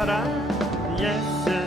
Yes, sir.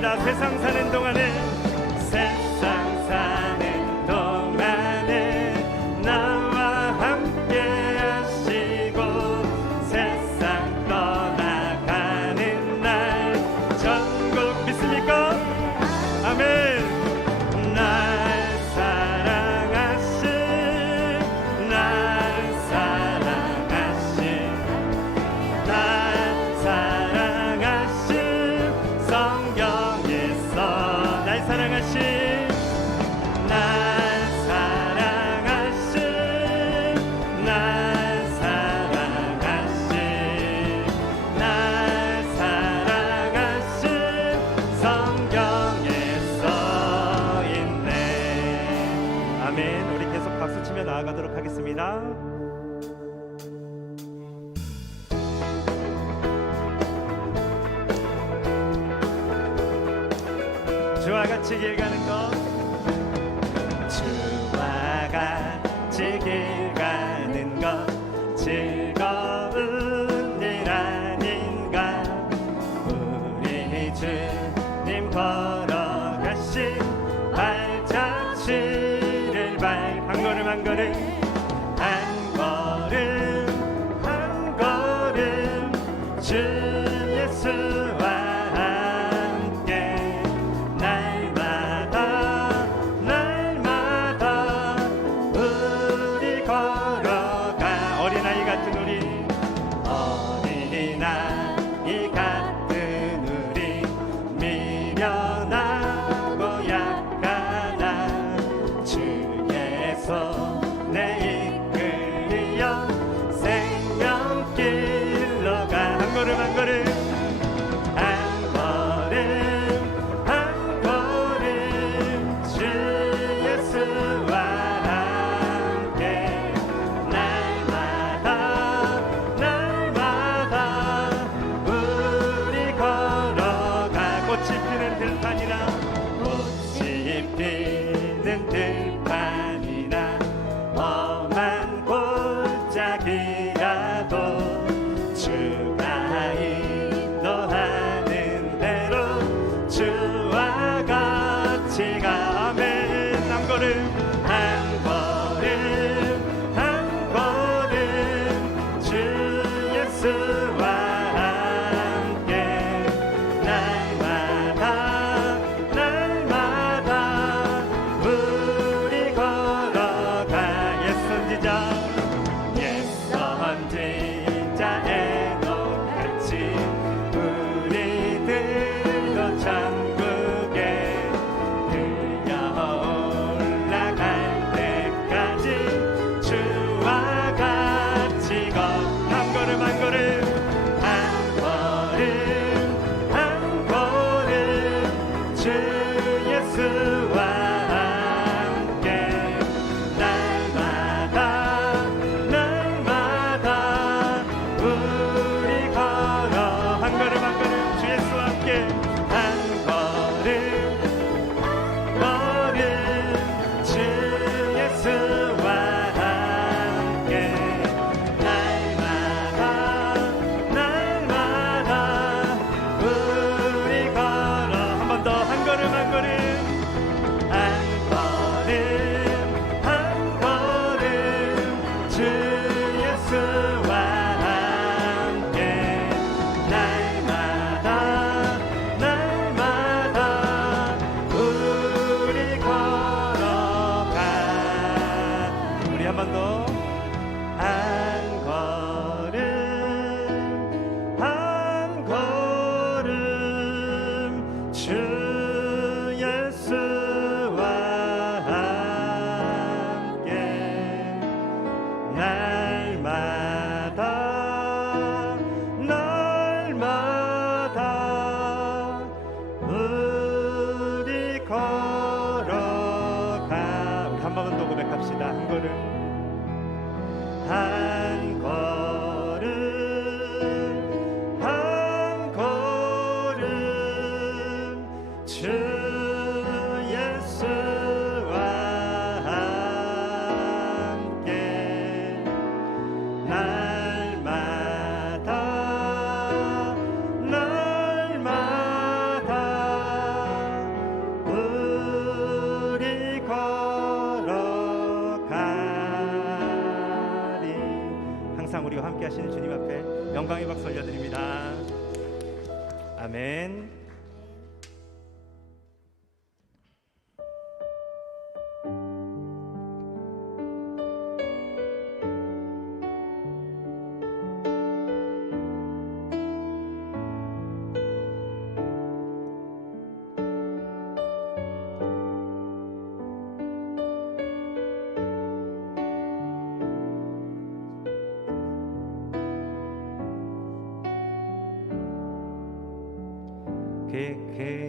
세상 사는 동 내게 가는 것. Lord.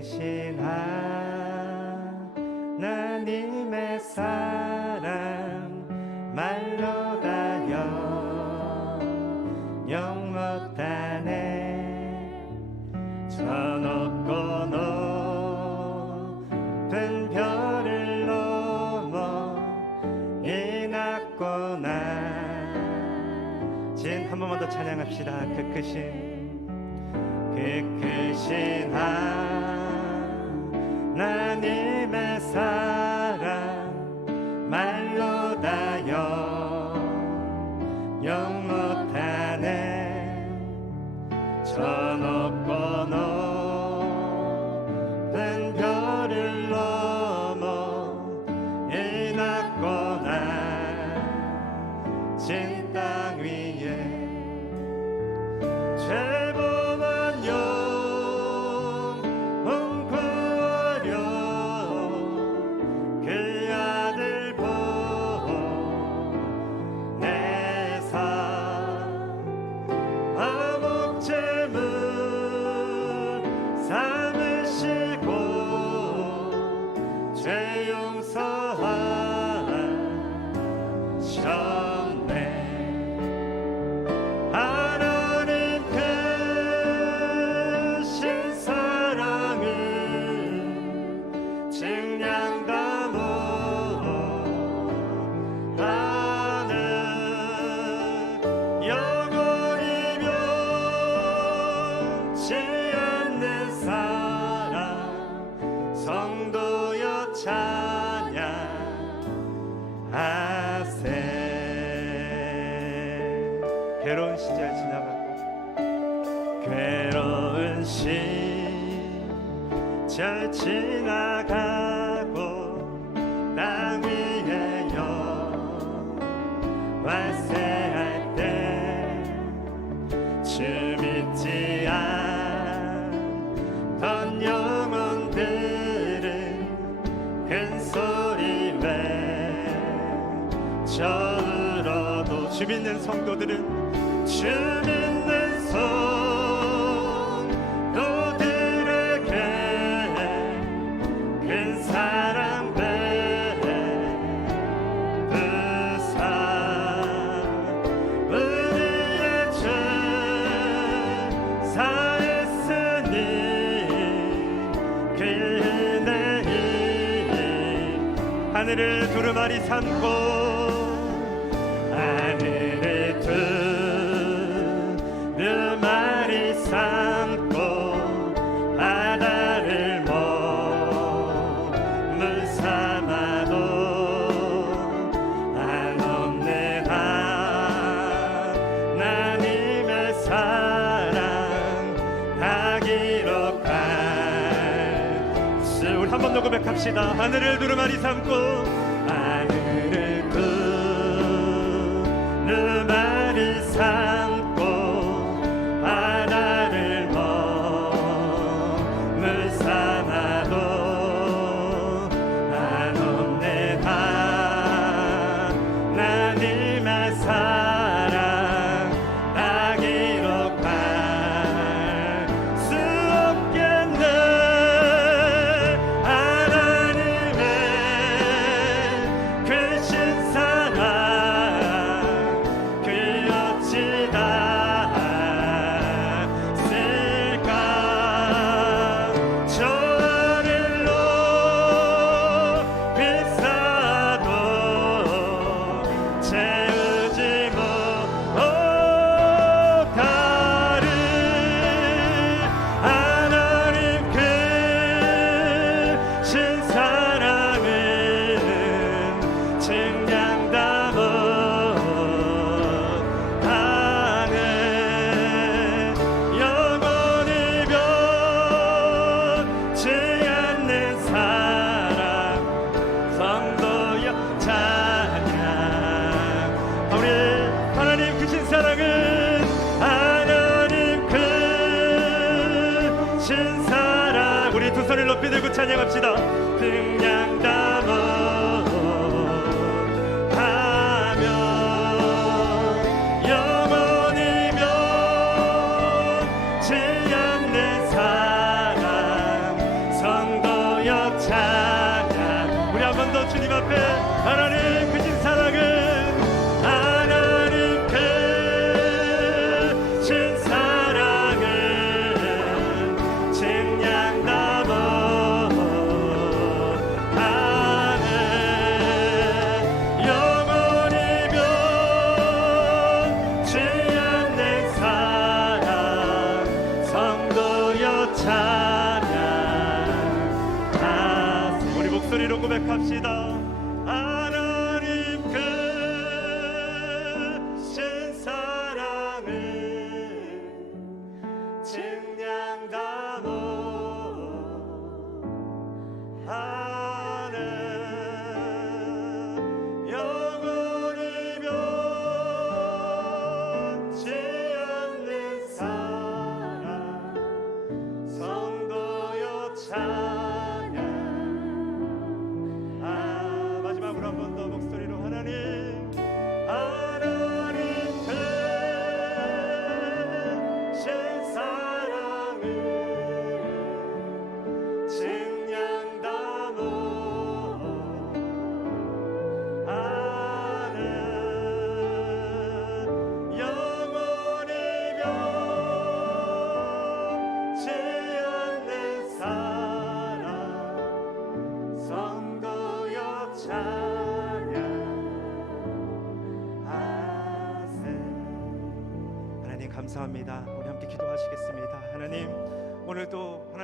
크신 하나님의 사랑 말로 다 영 영 못하네 저 높고 높은 한 번만 더 찬양합시다. 그 크신 그 크신 하 시절 지나가고 땅 위에 영화세할 때주 믿지 않던 영혼들은 큰 소리 외쳐 울어도 주 믿는 성도들은 주 믿는 성 두루마리 삼고 바다를 몸을 삼아도 한없는 하나님의 고백합시다. 하늘을 두루마리 삼고 하늘을 두루마리 삼고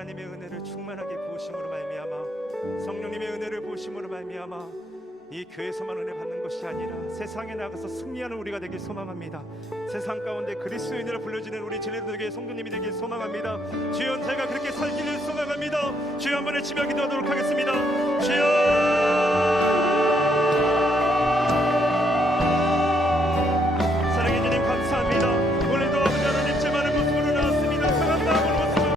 하나님의 은혜를 충만하게 부으심으로 말미암아 성령님의 은혜를 부으심으로 말미암아 이 교회에서만 은혜 받는 것이 아니라 세상에 나가서 승리하는 우리가 되길 소망합니다. 세상 가운데 그리스도인으로 불려지는 우리 진리들에게 성도님이 되길 소망합니다. 주여 제가 그렇게 살기를 소망합니다. 주여 한 번에 치며 기도하도록 하겠습니다. 주여